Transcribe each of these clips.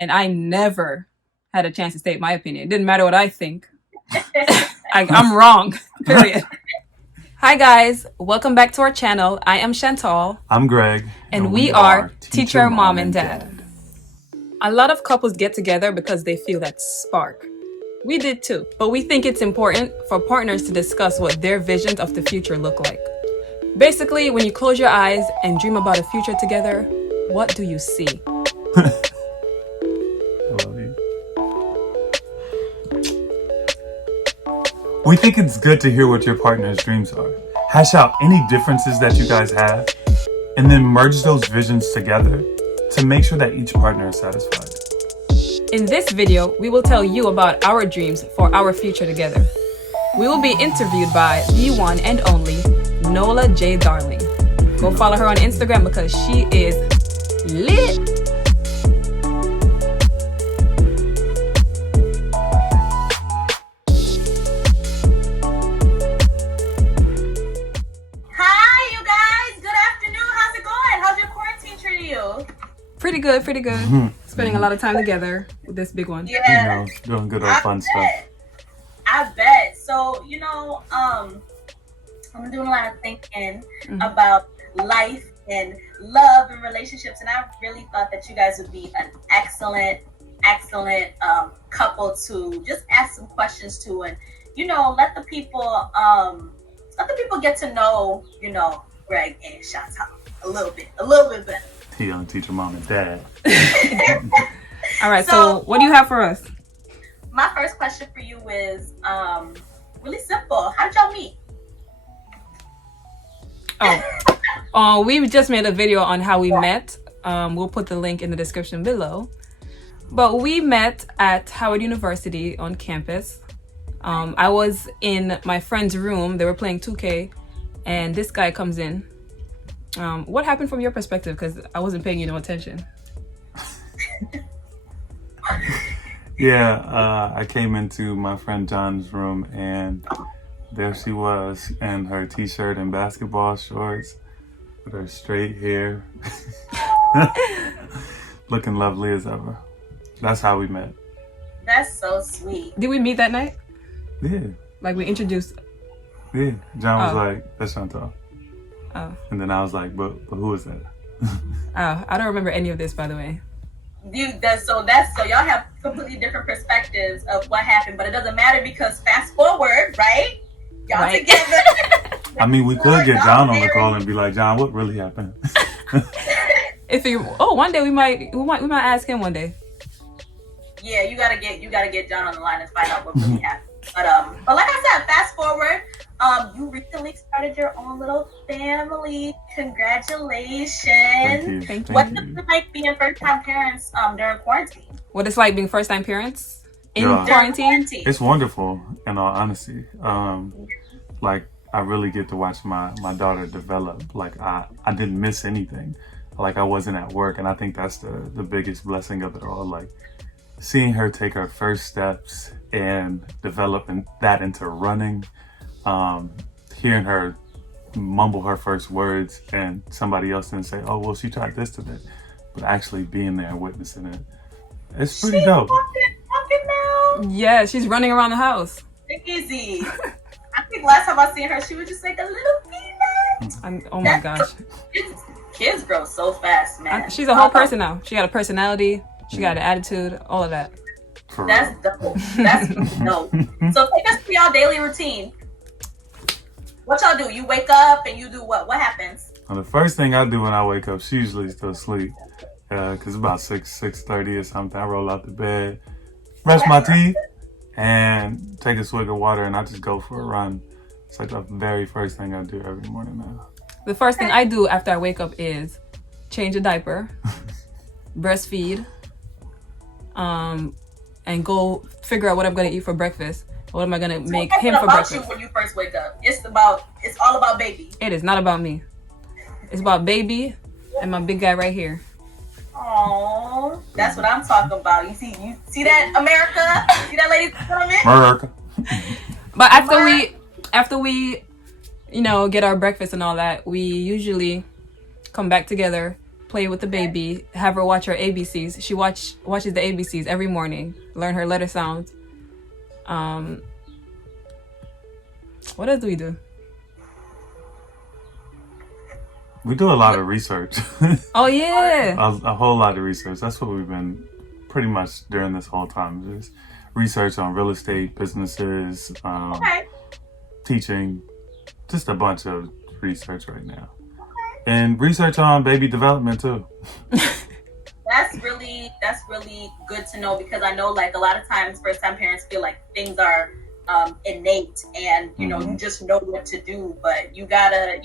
and I never had a chance to state my opinion. It didn't matter what I think. I'm wrong, period. Hi guys, welcome back to our channel. I am Chantal. I'm Greg. And we are Teacher Mom and Dad. A lot of couples get together because they feel that spark. We did too, but we think it's important for partners to discuss what their visions of the future look like. Basically, when you close your eyes and dream about a future together, what do you see? I love you. We think it's good to hear what your partner's dreams are. Hash out any differences that you guys have, and then merge those visions together to make sure that each partner is satisfied. In this video, we will tell you about our dreams for our future together. We will be interviewed by the one and only Nola J. Darling. Go follow her on Instagram because she is lit. Hi, you guys. Good afternoon. How's it going? How's your quarantine treating you? Pretty good, pretty good. Spending a lot of time together with this big one. Yeah. Doing good old fun stuff. I bet. So, I'm doing a lot of thinking about life and love and relationships, and I really thought that you guys would be an excellent couple to just ask some questions to, and let the people get to know Greg and Chantal a little bit better. On Teacher Mom and Dad. All right, so what do you have for us? My first question for you is really simple. How did y'all meet? We just made a video on how we met. We'll put the link in the description below. But we met at Howard University on campus. I was in my friend's room. They were playing 2K, and this guy comes in. What happened from your perspective? Because I wasn't paying you no attention. I came into my friend John's room, and there she was in her t-shirt and basketball shorts with her straight hair. Looking lovely as ever. That's how we met. That's so sweet. Did we meet that night? Yeah. Like we introduced? Yeah. John was like, that's Chantal. Oh. And then I was like, but who is that? I don't remember any of this, by the way. So y'all have completely different perspectives of what happened, but it doesn't matter because fast forward, right? Y'all together. I mean, we could get John on the call and be like, John, what really happened? One day we might ask him one day. Yeah, you gotta get John on the line and find out what really happened. But like I said, fast forward, you recently started your own little family. Congratulations. Thank you. What's it like being first-time parents during quarantine? What it's like being first-time parents in quarantine? It's wonderful, in all honesty. I really get to watch my daughter develop. Like I didn't miss anything. Like I wasn't at work, and I think that's the biggest blessing of it all. Like seeing her take her first steps and develop that into running, hearing her mumble her first words and somebody else didn't say, oh, well, she tried this today, but actually being there and witnessing it. It's pretty dope. Walking now? Yeah, she's running around the house. Easy. I think last time I seen her, she was just like a little peanut. Oh my gosh. Kids grow so fast, man. She's a whole person now. She got a personality. She got an attitude, all of that. That's dope. That's dope. So take us through y'all daily routine. What y'all do? You wake up and you do what? What happens? Well, the first thing I do when I wake up, she usually still asleep. Cause about 6:30 or something. I roll out the bed, brush my teeth, and take a swig of water, and I just go for a run. It's like the very first thing I do every morning now. The first thing I do after I wake up is change a diaper, breastfeed, and go figure out what I'm gonna eat for breakfast. What am I gonna make him for breakfast? You when you first wake up, it's all about baby. It is not about me. It's about baby and my big guy right here. Oh, that's what I'm talking about. You see that, America? See that, ladies and gentlemen? America. But after we, get our breakfast and all that, we usually come back together play with the baby, have her watch her ABCs. She watches the ABCs every morning, learn her letter sounds. What else do we do? We do a lot of research. Oh yeah. A whole lot of research. That's what we've been pretty much during this whole time. Just research on real estate, businesses, teaching, just a bunch of research right now. And research on baby development too. That's really good to know, because I know like a lot of times first time parents feel like things are innate and you know you just know what to do, but you gotta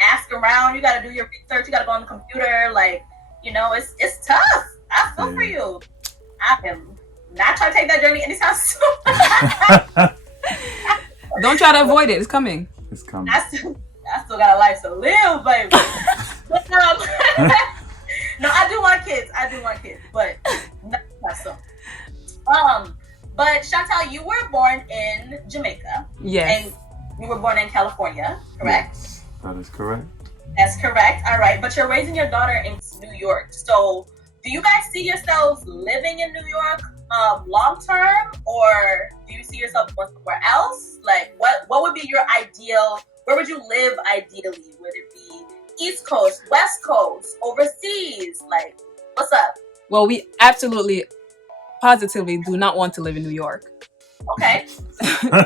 ask around, you gotta do your research, you gotta go on the computer, like it's tough. I feel for you. I am not trying to take that journey anytime soon. Don't try to avoid it. It's coming. It's coming. I still got a life to live, baby. But, no, I do want kids, but not so. But Chantal, you were born in Jamaica. Yes. And you were born in California, correct? Yes, that is correct. That's correct. All right. But you're raising your daughter in New York. So do you guys see yourselves living in New York long term, or do you see yourself going somewhere else? Like what would be your ideal, where would you live ideally? Would it be East Coast, West Coast, overseas? Like, what's up? Well, we absolutely, positively do not want to live in New York. Okay.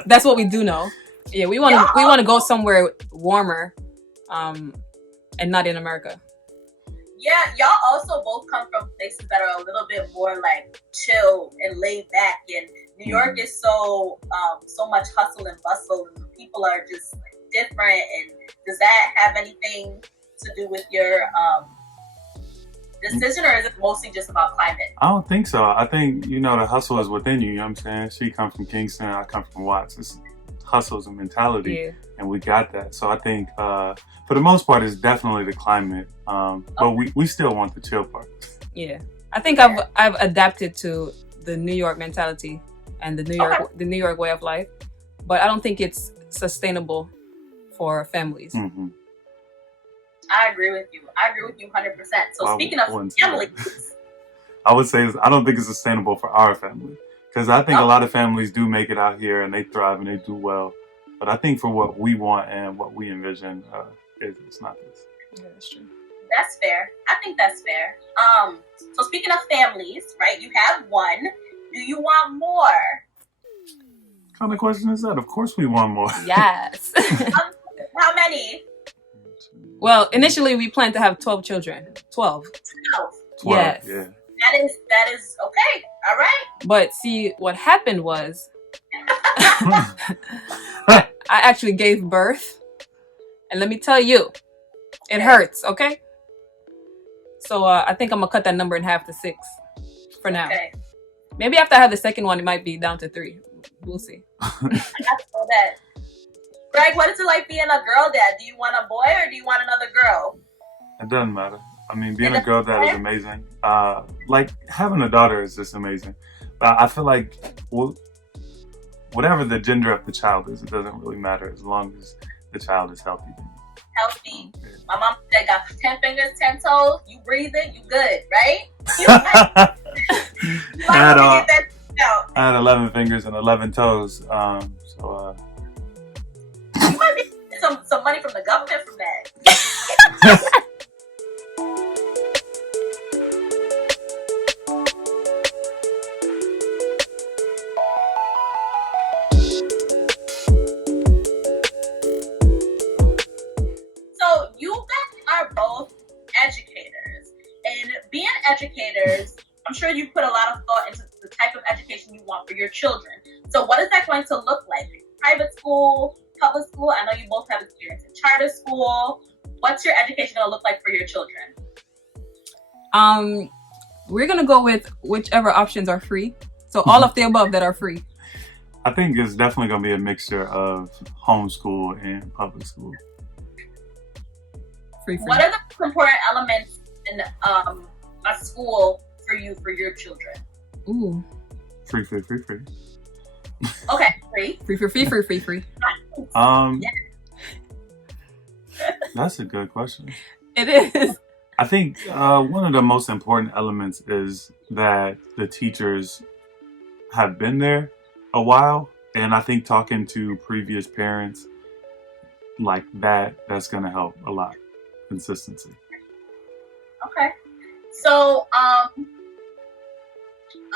That's what we do know. Yeah, we want to go somewhere warmer, and not in America. Yeah, y'all also both come from places that are a little bit more like chill and laid back, and New York is so much hustle and bustle, and people are just like, different. And does that have anything to do with your decision, or is it mostly just about climate? I don't think so. I think the hustle is within you. You know what I'm saying? She comes from Kingston, I come from Watts. It's hustle's a mentality, and we got that. So I think for the most part, it's definitely the climate. But we still want the chill part. Yeah, I think I've adapted to the New York mentality and the New York way of life, but I don't think it's sustainable for families. Mm-hmm. I agree with you. 100%. So speaking of families, I would say I don't think it's sustainable for our family, because I think a lot of families do make it out here and they thrive and they do well. But I think for what we want and what we envision, it's not this. Yeah, that's true. That's fair. I think that's fair. So speaking of families, right? You have one. Do you want more? What kind of question is that? Of course we want more. Yes. How many? Well, initially we planned to have 12 children. 12. 12, yes. Yeah. That is okay. All right. But see, what happened was I actually gave birth, and let me tell you, it hurts. Okay. So I think I'm gonna cut that number in half to 6 for now. Okay. Maybe after I have the second one, it might be down to 3. We'll see. I know that. Greg, what is it like being a girl dad? Do you want a boy or do you want another girl? It doesn't matter. I mean, being a girl dad is amazing. Like having a daughter is just amazing. But I feel like whatever the gender of the child is, it doesn't really matter as long as the child is healthy. Healthy. My mom said, got 10 fingers, 10 toes. You breathing, you good, right? I had 11 fingers and 11 toes. You might be getting some money from the government from that. So you guys are both educators, and being educators, I'm sure you put a lot of thought into the type of education you want for your children. So what is that going to look like? Private school, public school? I know you both have experience in charter school. What's your education going to look like for your children? We're going to go with whichever options are free. So all of the above that are free. I think it's definitely going to be a mixture of homeschool and public school. Free. What are the most important elements in a school for you, for your children? Ooh. Free. Okay, free. Free. That's a good question. It is. I think one of the most important elements is that the teachers have been there a while, and I think talking to previous parents like that's going to help a lot. Consistency. Okay. So, a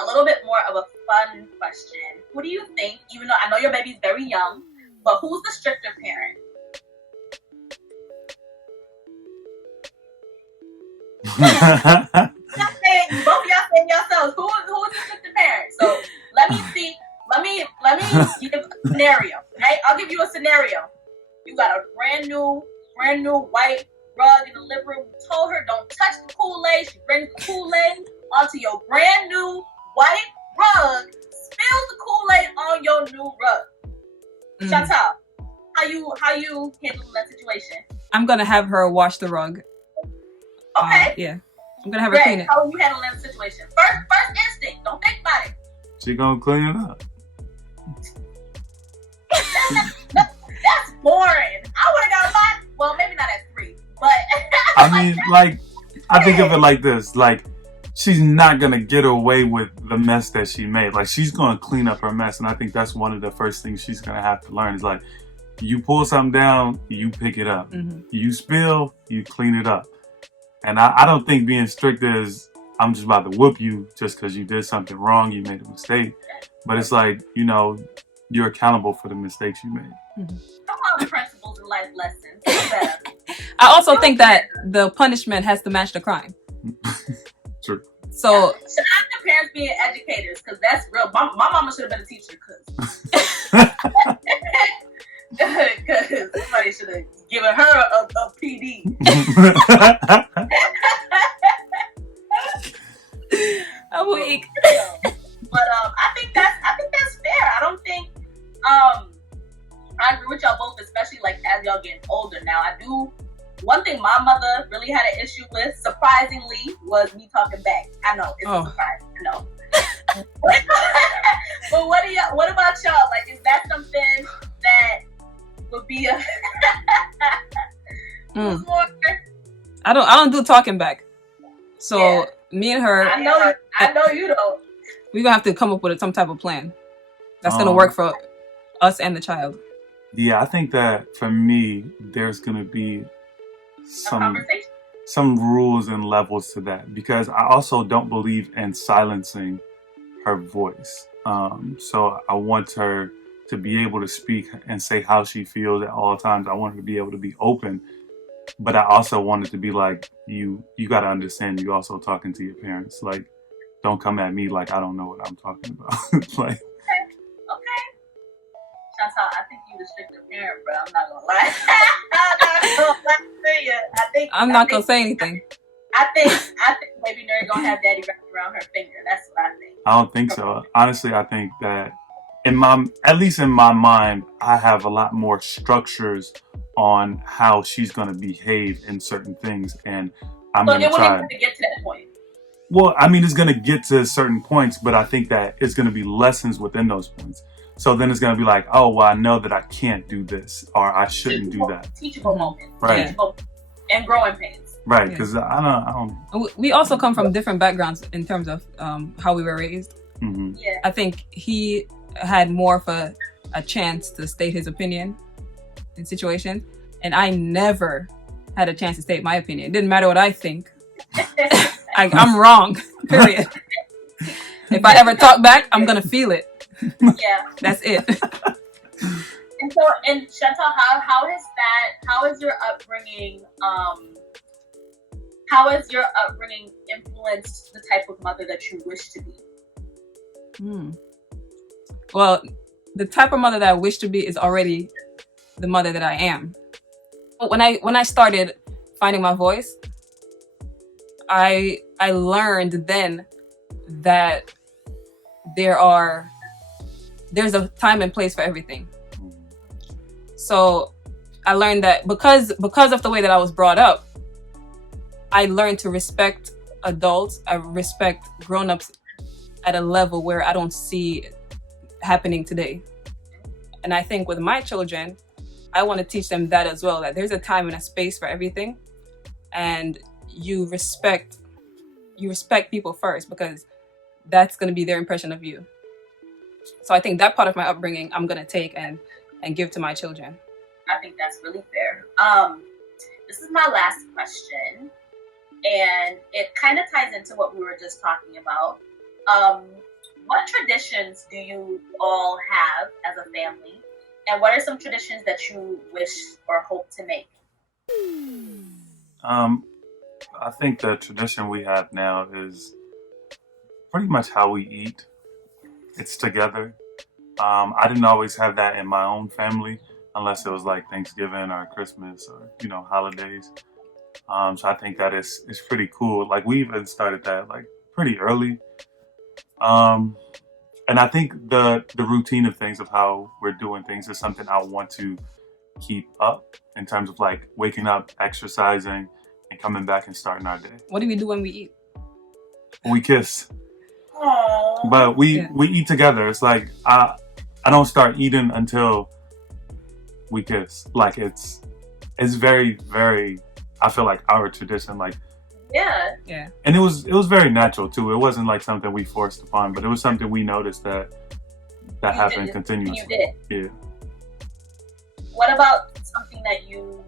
little bit more of a fun question. Who do you think, even though I know your baby's very young, but who's the stricter parent? Both of y'all saying yourselves, who is the stricter parent? So let me see. Let me give a scenario. Right? I'll give you a scenario. You got a brand new white rug in the living room. You told her don't touch the Kool-Aid. She brings the Kool-Aid onto your brand new white rug. Spills the Kool-Aid on your new rug. Chantal, how you handling that situation? I'm gonna have her wash the rug. Okay. Yeah. I'm gonna have her clean it. How are you handling that situation? First instinct. Don't think about it. She gonna clean it up. That's boring. I would have got a lot. Well, maybe not at 3, but I mean, like, I think of it like this: like, she's not gonna get away with the mess that she made. Like, she's gonna clean up her mess, and I think that's one of the first things she's gonna have to learn. Is like, you pull something down, you pick it up. You spill, you clean it up. And I don't think being strict is I'm just about to whoop you just because you did something wrong, you made a mistake. But it's like, you're accountable for the mistakes you made. Come on, principles and life lessons. I also think that the punishment has to match the crime. True. So shout out to parents being educators, because that's real. My mama should have been a teacher, because somebody should have given her a PD. I'm weak. But I think that's fair. I don't think I agree with y'all both, especially like as y'all getting older now. One thing my mother really had an issue with, surprisingly, was me talking back. I know, it's a surprise. I know. But what about y'all? Like, is that something that would be a more? I don't do talking back. So me and her, I know you don't. We're gonna have to come up with some type of plan that's gonna work for us and the child. Yeah, I think that for me, there's gonna be some rules and levels to that, because I also don't believe in silencing her voice. So I want her to be able to speak and say how she feels at all times. I want her to be able to be open, but I also want it to be like, you got to understand, you also talking to your parents. Like, don't come at me like I don't know what I'm talking about. Like, okay. Chantal, I think you the stricter parent, bro. I'm not gonna lie. I'm not gonna lie to you. I'm not gonna say anything. I think baby Nuri gonna have daddy wrapped around her finger. That's what I think. I don't think so. Honestly, I think that at least in my mind, I have a lot more structures on how she's gonna behave in certain things, and I'm gonna try to get to that point. Well, I mean, it's gonna get to certain points, but I think that it's gonna be lessons within those points. So then it's gonna be like, oh, well, I know that I can't do this, or I shouldn't do that. Teachable moments, right? Teachable and growing pains, right? Because I don't. We also come from different backgrounds in terms of how we were raised. Mm-hmm. Yeah. I think he had more of a chance to state his opinion in situations, and I never had a chance to state my opinion. It didn't matter what I think. I'm wrong. Period. If I ever talk back, I'm gonna feel it. Yeah, that's it. And Chantal, how is your upbringing? How has your upbringing influenced the type of mother that you wish to be? Well, the type of mother that I wish to be is already the mother that I am. But when I started finding my voice, I learned then that there's a time and place for everything. So I learned that because of the way that I was brought up, I learned to respect adults. I respect grown-ups at a level where I don't see happening today. And I think with my children, I want to teach them that as well, that there's a time and a space for everything. And you respect people first, because that's going to be their impression of you. So I think that part of my upbringing I'm going to take and give to my children. I think that's really fair. This is my last question, and it kind of ties into what we were just talking about. What traditions do you all have as a family, and what are some traditions that you wish or hope to make? I think the tradition we have now is pretty much how we eat. It's together. I didn't always have that in my own family, unless it was like Thanksgiving or Christmas or holidays. So I think that is pretty cool. Like we even started that like pretty early. And I think the routine of things, of how we're doing things, is something I want to keep up, in terms of like waking up, exercising, and coming back and starting our day. What do we do when we eat? We kiss. Aww. But we eat together. It's like I don't start eating until we kiss. Like it's very, very, I feel like, our tradition. Like, Yeah. and it was very natural too. It wasn't like something we forced upon, but it was something we noticed that happened continuously. You did. Yeah. What about something that you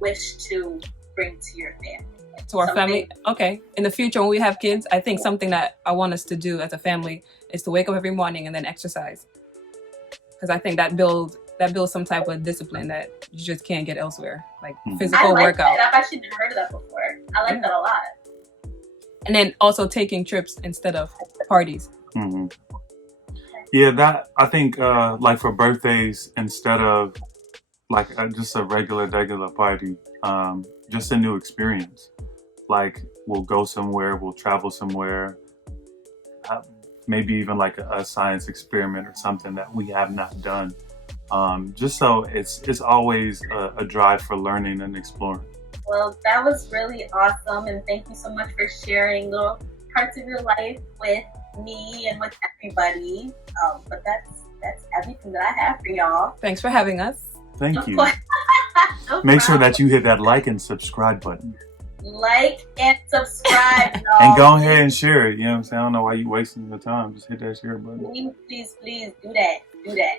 wish to bring to your family? Like To our something- family? Okay. In the future, when we have kids, I think something that I want us to do as a family is to wake up every morning and then exercise. Because I think that builds some type of discipline that you just can't get elsewhere, like I physical like workout. that. I've actually never heard of that before. I like that a lot. And then also taking trips instead of parties. Mm-hmm. Yeah, that I think like for birthdays, instead of like just a regular party, just a new experience. Like we'll go somewhere, we'll travel somewhere, maybe even like a science experiment or something that we have not done. Just so it's always a drive for learning and exploring. Well, that was really awesome, and thank you so much for sharing little parts of your life with me and with everybody. But that's everything that I have for y'all. Thanks for having us. Thank you. No Make sure problem. that you hit that like and subscribe button. Like and subscribe, y'all. And go ahead and share it. You know what I'm saying? I don't know why you wasting your time. Just hit that share button. Please do that. Do that.